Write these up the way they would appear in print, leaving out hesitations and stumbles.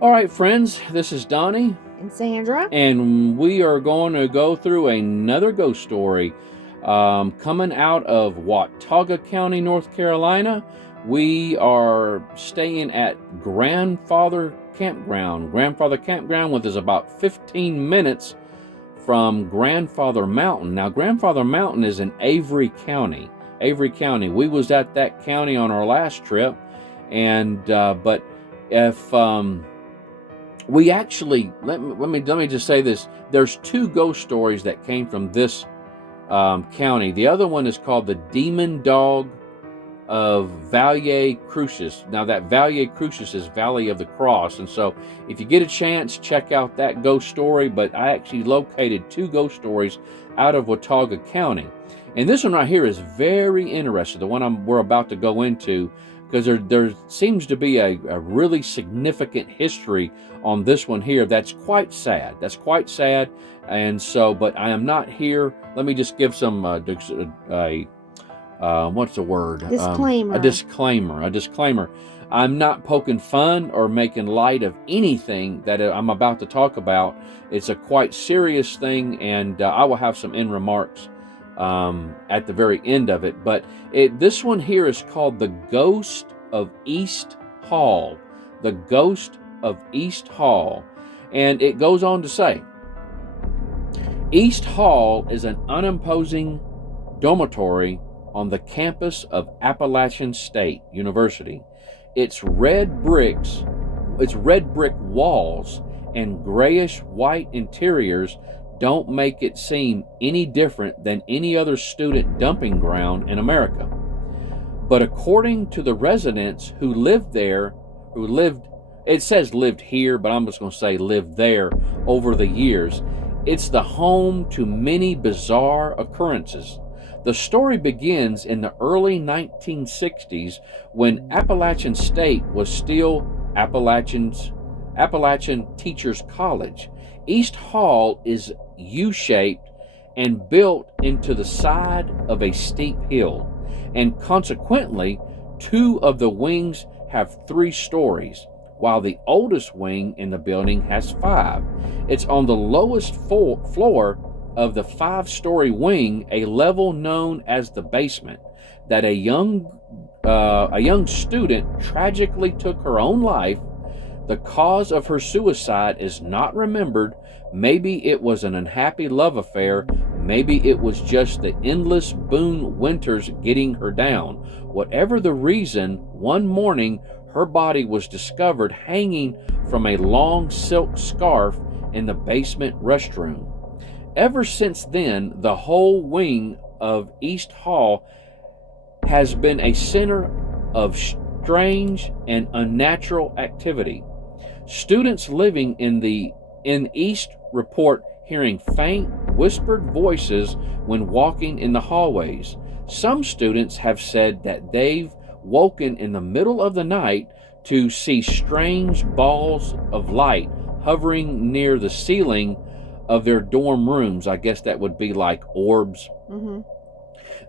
All right, friends, this is Donnie and Sandra, and we are going to go through another ghost story coming out of Watauga County, North Carolina. We are staying at Grandfather Campground. Grandfather Campground, which is about 15 minutes from Grandfather Mountain. Now, Grandfather Mountain is in Avery County. Avery County. We was at that county on our last trip, and but if we actually let me just say this: there's two ghost stories that came from this county. The other one is called the Demon Dog of Valle Crucis. Now, that Valle Crucis is Valley of the Cross, and so if you get a chance, check out that ghost story. But I actually located two ghost stories out of Watauga County, and this one right here is very interesting, the one we're about to go into, because there seems to be a really significant history on this one here that's quite sad. And so, but I am not here. Let me just give some what's the word? Disclaimer. A disclaimer. I'm not poking fun or making light of anything that I'm about to talk about. It's a quite serious thing, and I will have some end remarks at the very end of it. But this one here is called the Ghost of East Hall. The Ghost of East Hall. And it goes on to say, East Hall is an unimposing dormitory on the campus of Appalachian State University. Its red brick walls and grayish-white interiors don't make it seem any different than any other student dumping ground in America. But according to the residents who lived there, it says lived here, but I'm just going to say lived there over the years, it's the home to many bizarre occurrences. The story begins in the early 1960s when Appalachian State was still Appalachian Teachers College. East Hall is U-shaped and built into the side of a steep hill, and consequently, two of the wings have 3 stories, while the oldest wing in the building has 5. It's on the lowest floor of the 5-story wing, a level known as the basement, that a young student tragically took her own life. The cause of her suicide is not remembered. Maybe it was an unhappy love affair. Maybe it was just the endless Boone winters getting her down. Whatever the reason, one morning her body was discovered hanging from a long silk scarf in the basement restroom. Ever since then, the whole wing of East Hall has been a center of strange and unnatural activity. Students living in East report hearing faint, whispered voices when walking in the hallways. Some students have said that they've woken in the middle of the night to see strange balls of light hovering near the ceiling of their dorm rooms. I guess that would be like orbs. Mm-hmm.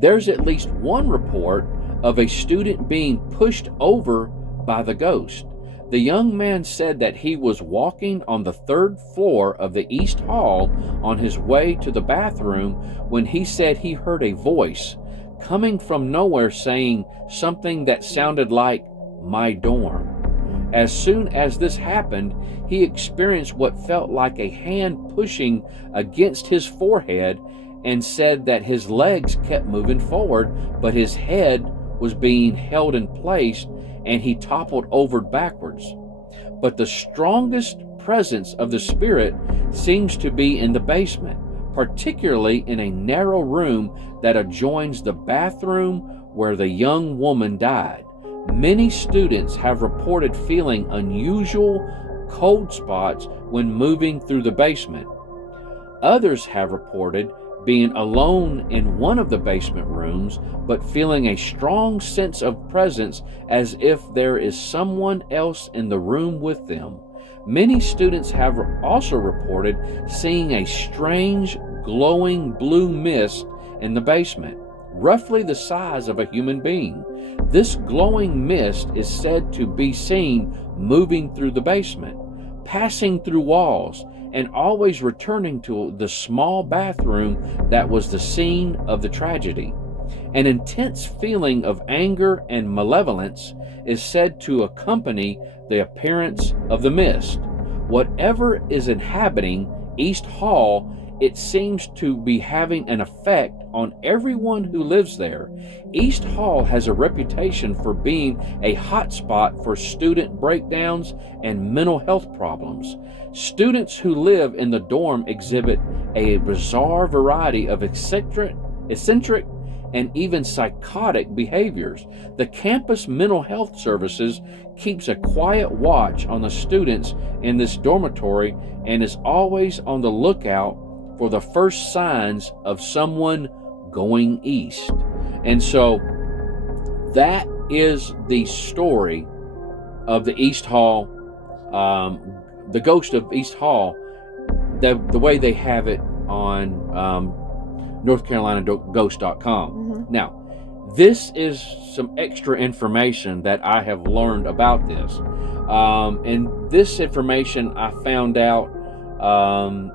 There's at least one report of a student being pushed over by the ghost. The young man said that he was walking on the 3rd floor of the East Hall on his way to the bathroom when he said he heard a voice coming from nowhere saying something that sounded like, "My dorm." As soon as this happened, he experienced what felt like a hand pushing against his forehead, and said that his legs kept moving forward, but his head was being held in place and he toppled over backwards. But the strongest presence of the spirit seems to be in the basement, particularly in a narrow room that adjoins the bathroom where the young woman died. Many students have reported feeling unusual cold spots when moving through the basement. Others have reported being alone in one of the basement rooms, but feeling a strong sense of presence as if there is someone else in the room with them. Many students have also reported seeing a strange glowing blue mist in the basement, roughly the size of a human being. This glowing mist is said to be seen moving through the basement. passing through walls, and always returning to the small bathroom that was the scene of the tragedy. An intense feeling of anger and malevolence is said to accompany the appearance of the mist. Whatever is inhabiting East Hall, it seems to be having an effect on everyone who lives there. East Hall has a reputation for being a hotspot for student breakdowns and mental health problems. Students who live in the dorm exhibit a bizarre variety of eccentric and even psychotic behaviors. The campus mental health services keeps a quiet watch on the students in this dormitory and is always on the lookout for the first signs of someone going east. And so that is the story of the East Hall, the ghost of East Hall, the way they have it on NorthCarolinaGhost.com. Now, this is some extra information that I have learned about this. And this information I found out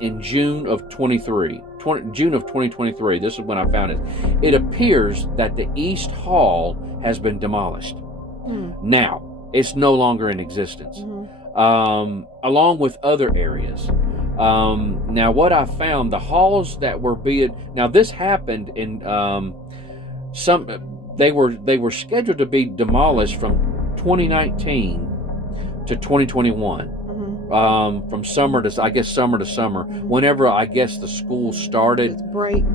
in June of 2023. This is when I found it. It appears that the East Hall has been demolished. Now, it's no longer in existence, along with other areas. Now, what I found, the halls that were being, now this happened in they were scheduled to be demolished from 2019 to 2021. From summer to summer. Whenever I guess the school started,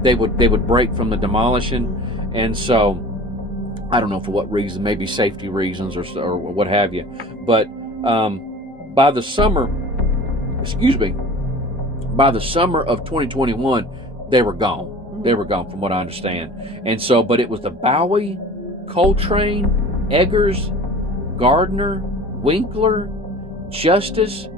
they would break from the demolition, and so I don't know for what reason, maybe safety reasons or what have you. But by the summer of 2021, they were gone. They were gone, from what I understand. And so, but it was the Bowie, Coltrane, Eggers, Gardner, Winkler, Justice,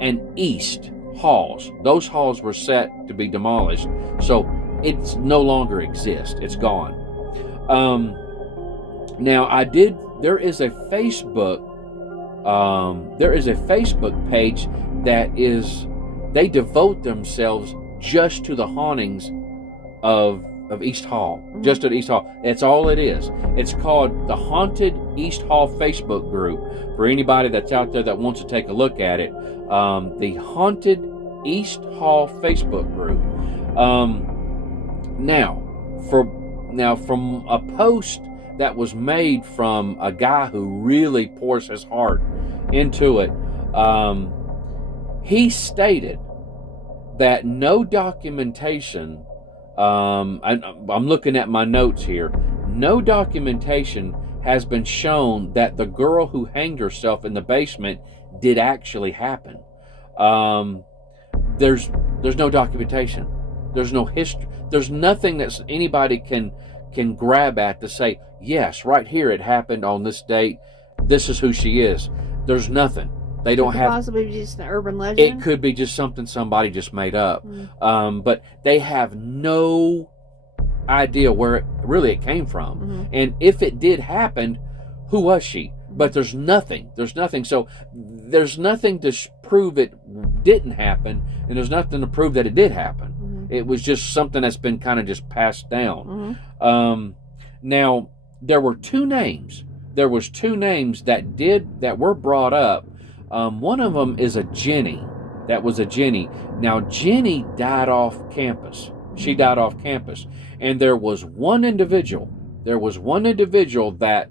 and East halls. Those halls were set to be demolished, so it's no longer exists. It's gone. Now, there is a Facebook page that they devote themselves just to the hauntings of East Hall, just at East Hall. That's all it is. It's called the Haunted East Hall Facebook group. For anybody that's out there that wants to take a look at it, the Haunted East Hall Facebook group. Now, from a post that was made from a guy who really pours his heart into it, he stated that no documentation, I'm looking at my notes here, no documentation has been shown that the girl who hanged herself in the basement did actually happen. There's no documentation. There's no history. There's nothing that anybody can grab at to say, yes, right here it happened on this date. This is who she is. There's nothing. They don't have. Possibly just an urban legend. It could be just something somebody just made up. But they have no idea where it came from. And if it did happen, who was she? But there's nothing. So there's nothing to prove it didn't happen, and there's nothing to prove that it did happen. It was just something that's been kind of just passed down. Now, there were two names. There was two names that were brought up. One of them is a Jenny. That was a Jenny. Now, Jenny died off campus. She died off campus. And there was one individual that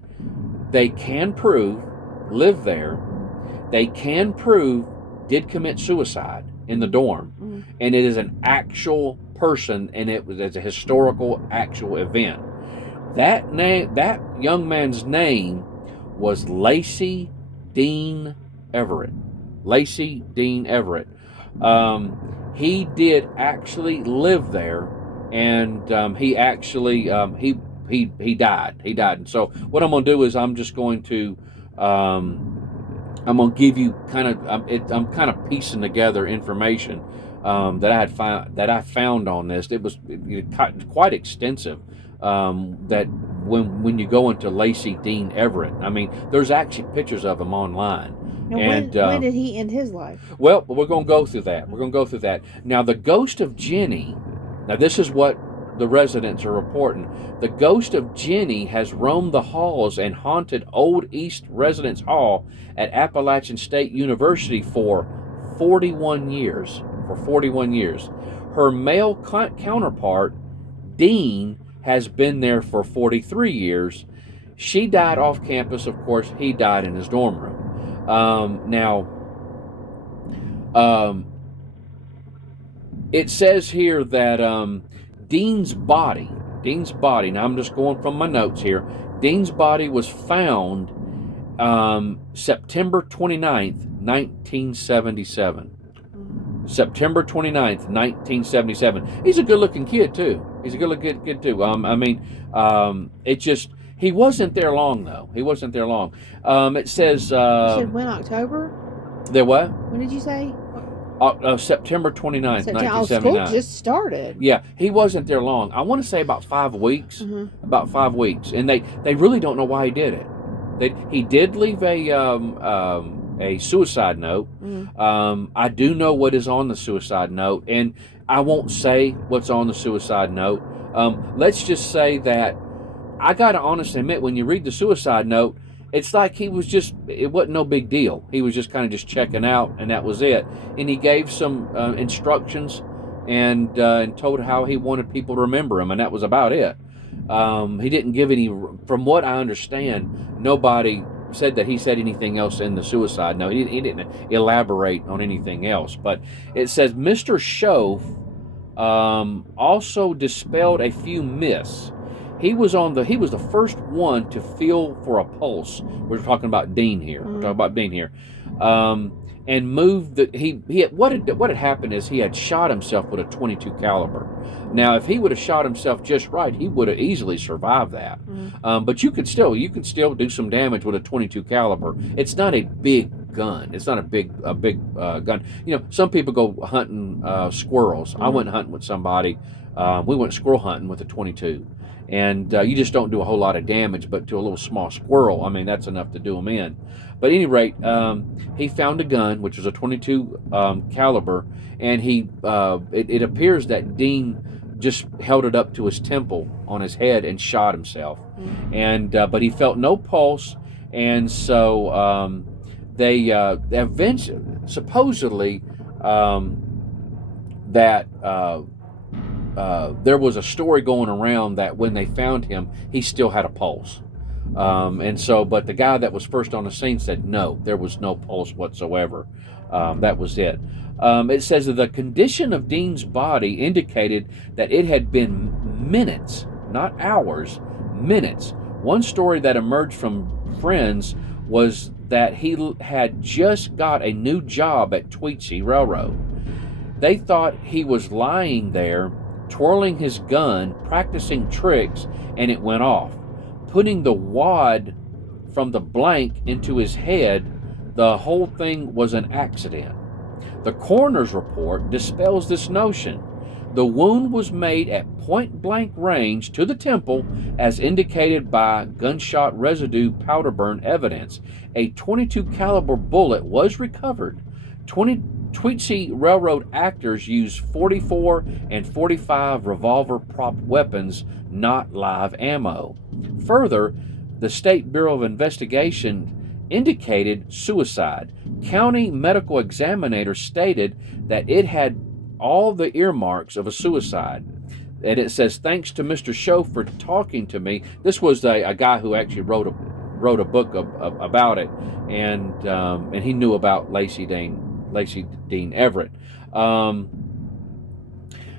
they can prove lived there. They can prove did commit suicide in the dorm. And it is an actual person, and it's a historical actual event. That young man's name was Lacey Dean Everett. Lacey Dean Everett. He did actually live there, and he actually he died. He died. And so what I'm going to do is I'm just going to I'm going to give you I'm kind of piecing together information that I found on this. It was quite extensive. That when you go into Lacey Dean Everett, I mean, there's actually pictures of him online. And when did he end his life? Well, we're going to go through that. We're going to go through that. Now, the ghost of Jenny, now this is what the residents are reporting. The ghost of Jenny has roamed the halls and haunted Old East Residence Hall at Appalachian State University for 41 years. For 41 years. Her male counterpart, Dean, has been there for 43 years. She died off campus, of course. He died in his dorm room. It says here that Dean's body, now I'm just going from my notes here, Dean's body was found September 29th, 1977. September 29th, 1977. He's a good-looking kid, too. It just... He wasn't there long, though. It says... you said when, October? There what? When did you say? September 29th, 1979. School just started. Yeah, he wasn't there long. I want to say about 5 weeks. Mm-hmm. About 5 weeks. And they really don't know why he did it. He did leave a suicide note. Mm-hmm. I do know what is on the suicide note, and I won't say what's on the suicide note. Let's just say that I got to honestly admit, when you read the suicide note, it's like it wasn't no big deal. He was just kind of just checking out, and that was it. And he gave some instructions and told how he wanted people to remember him, and that was about it. He didn't give any, from what I understand, nobody said that he said anything else in the suicide note. He didn't elaborate on anything else. But it says Mr. Shove also dispelled a few myths. He was the first one to feel for a pulse. We're talking about Dean here. And moved what had happened is he had shot himself with a .22 caliber. Now, if he would have shot himself just right, he would have easily survived that. But you could still do some damage with a .22 caliber. It's not a big gun. It's not a big gun. You know, some people go hunting squirrels. I went hunting with somebody. We went squirrel hunting with a .22. And you just don't do a whole lot of damage, but to a little small squirrel, I mean, that's enough to do them in. But at any rate, he found a gun, which was a .22 caliber, and it appears that Dean just held it up to his temple on his head and shot himself. And but he felt no pulse, and so they eventually, supposedly, there was a story going around that when they found him, he still had a pulse. But the guy that was first on the scene said no, there was no pulse whatsoever. That was it. It says that the condition of Dean's body indicated that it had been minutes, not hours, minutes. One story that emerged from friends was that he had just got a new job at Thru-N-C Railroad. They thought he was lying there, twirling his gun, practicing tricks, and it went off. Putting the wad from the blank into his head, the whole thing was an accident. The coroner's report dispels this notion. The wound was made at point-blank range to the temple, as indicated by gunshot residue powder burn evidence. A .22 caliber bullet was recovered. Thru-N-C Railroad actors used 44 and 45 revolver prop weapons, not live ammo. Further, the State Bureau of Investigation indicated suicide. County medical examiner stated that it had all the earmarks of a suicide. And it says, thanks to Mr. Show for talking to me. This was a guy who actually wrote a book about it, and he knew about Lacey Dean Everett.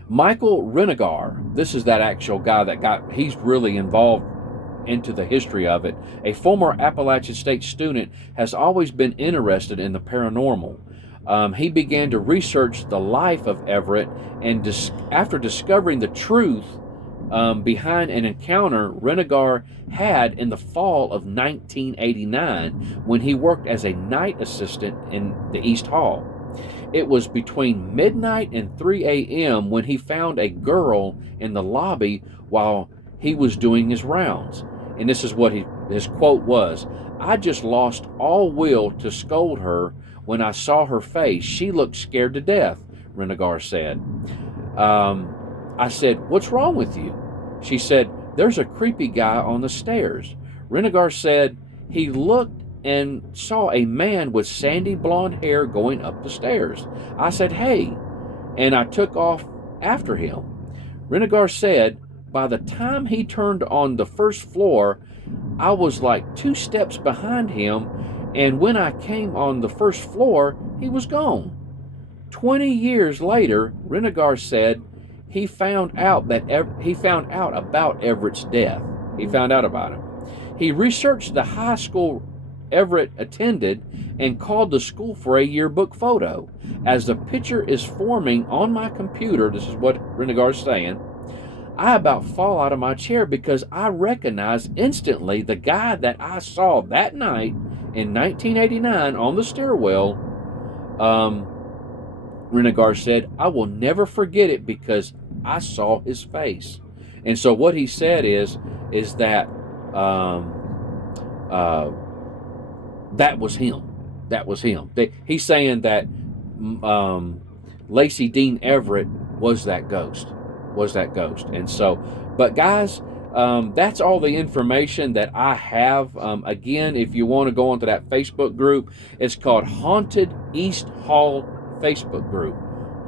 Michael Renegar, this is that actual guy he's really involved into the history of it. A former Appalachian State student, has always been interested in the paranormal. He began to research the life of Everett, and after discovering the truth behind an encounter Renegar had in the fall of 1989 when he worked as a night assistant in the East Hall. It was between midnight and 3 a.m. when he found a girl in the lobby while he was doing his rounds. And this is what his quote was, "I just lost all will to scold her when I saw her face. She looked scared to death," Renegar said. I said, "What's wrong with you?" She said, "There's a creepy guy on the stairs." Renegar said he looked and saw a man with sandy blonde hair going up the stairs. I said, "Hey," and I took off after him. Renegar said, by the time he turned on the first floor, I was like 2 steps behind him, and when I came on the first floor, he was gone. 20 years later, Renegar said he found out about Everett's death. He found out about him. He researched the high school Everett attended and called the school for a yearbook photo. As the picture is forming on my computer, this is what Renegar's saying, I about fall out of my chair because I recognize instantly the guy that I saw that night in 1989 on the stairwell. Renegar said, "I will never forget it because I saw his face." And so what he said is that that was him. That was him. He's saying that Lacey Dean Everett was that ghost. And so, but guys, that's all the information that I have. Again, if you want to go onto that Facebook group, it's called Haunted East Hall Facebook group.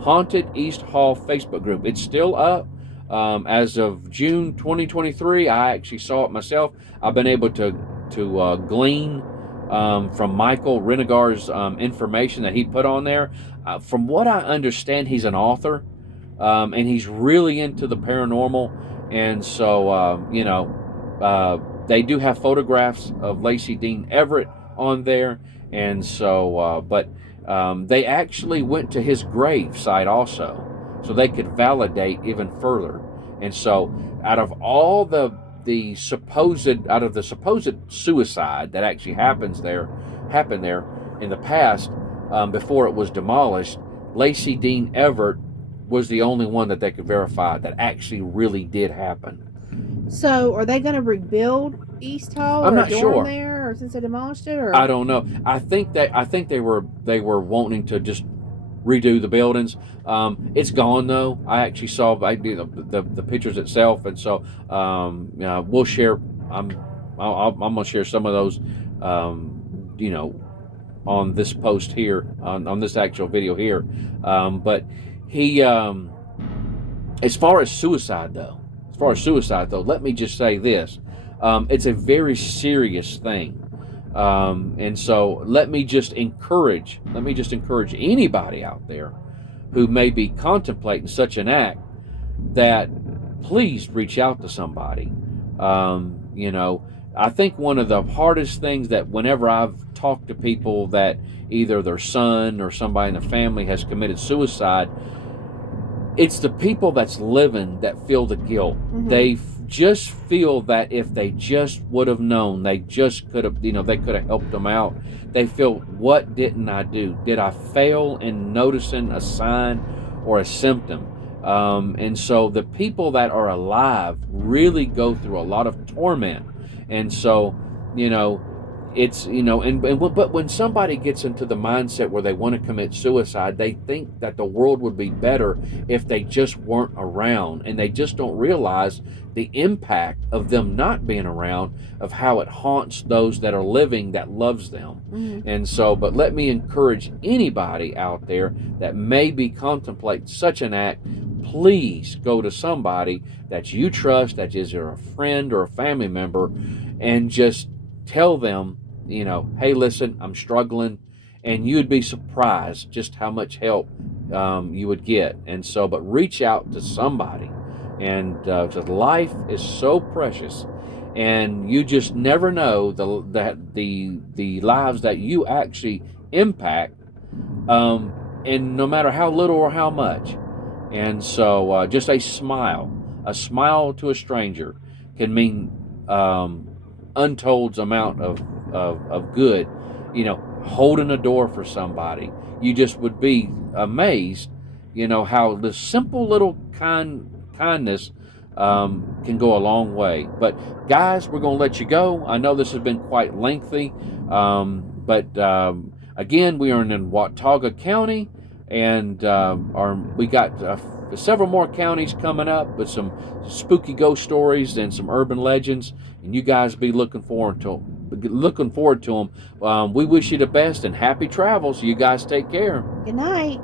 Haunted East Hall Facebook group. It's still up. As of June 2023, I actually saw it myself. I've been able to glean from Michael Renegar's information that he put on there. From what I understand, he's an author. And he's really into the paranormal, and so they do have photographs of Lacey Dean Everett on there, and so but they actually went to his grave site also, so they could validate even further. And so out of the supposed suicide that actually happened there in the past, before it was demolished, Lacey Dean Everett was the only one that they could verify that actually really did happen. So, are they going to rebuild East Hall? I'm or not sure. There, or since they demolished it, or I don't know. I think they were wanting to just redo the buildings. It's gone though. I actually saw the pictures itself, and so we'll share. I'm gonna share some of those. On this post here, on this actual video here, but. He, as far as suicide though, let me just say this. It's a very serious thing. And so let me just encourage anybody out there who may be contemplating such an act that please reach out to somebody. I think one of the hardest things that whenever I've talked to people that either their son or somebody in the family has committed suicide, it's the people that's living that feel the guilt. Mm-hmm. They just feel that if they just would have known, they just could have, they could have helped them out. They feel, what didn't I do? Did I fail in noticing a sign or a symptom? And so the people that are alive really go through a lot of torment. And so, it's, but when somebody gets into the mindset where they want to commit suicide, they think that the world would be better if they just weren't around, and they just don't realize the impact of them not being around, of how it haunts those that are living that loves them. Mm-hmm. And so, but let me encourage anybody out there that may be contemplating such an act, please go to somebody that you trust, that is a friend or a family member, and just tell them, hey, listen, I'm struggling, and you'd be surprised just how much help you would get. And so, but reach out to somebody, and because life is so precious, and you just never know the lives that you actually impact, and no matter how little or how much. And so, just a smile to a stranger can mean untold amount of good. Holding a door for somebody, you just would be amazed, how the simple little kindness can go a long way. But guys, we're going to let you go. I know this has been quite lengthy, but again, we are in Watauga County, and we got several more counties coming up with some spooky ghost stories and some urban legends, and you guys be looking forward to them. We wish you the best and happy travels. You guys take care. Good night.